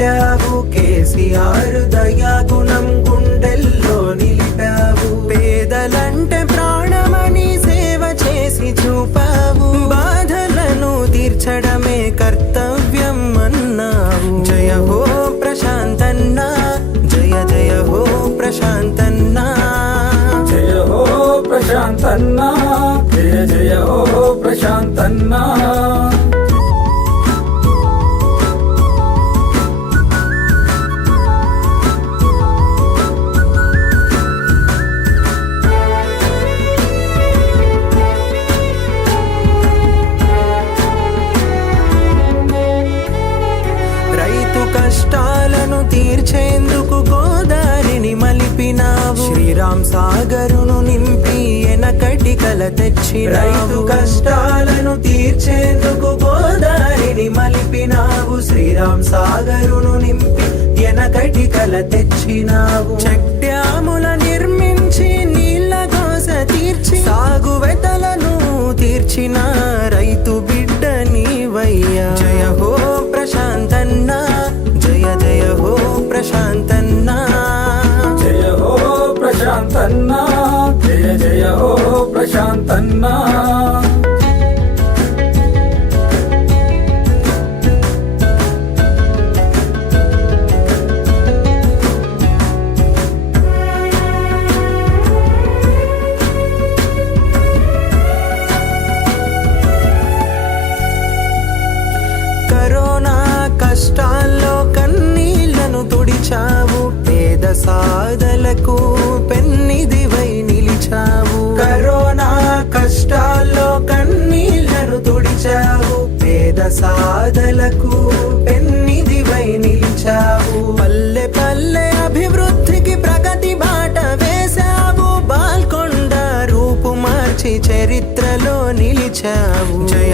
చాటావు కేసీఆర్ గుణం గుండెల్లో నిలిపావు పేదలంటే ప్రాణమని సేవ చేసి చూపావు బాధలను తీర్చడమే కర్తవ్యం అన్నావు జయ హో ప్రశాంతన్నా జయ జయ హో ప్రశాంతన్నా జయ హో ప్రశాంతన్నా జయ జయ హో ప్రశాంతన్నా కష్టాలను తీర్చేందుకు గోదారిని మలిపినావు శ్రీరామ్ సాగరును నింపి ఎనకటి కల తెచ్చి రైతు కష్టాలను తీర్చేందుకు గోదారిని మలిపినావు శ్రీరామ్ సాగరును నింపి ఎనకటి కల తెచ్చినావు చెక్ డ్యాముల నిర్మించి నీళ్ళ దోశ తీర్చి సాగువెతలను తన్నా కష్టాల్లో కన్నీళ్లను తుడిచావు పేద సాధలకు నిలిచావు పేద సాధలకు పెన్నిదివై నిలిచావు పల్లె పల్లె అభివృద్ధికి ప్రగతి బాట వేశావు బాల్కొండ రూపు మార్చి చరిత్రలో నిలిచావు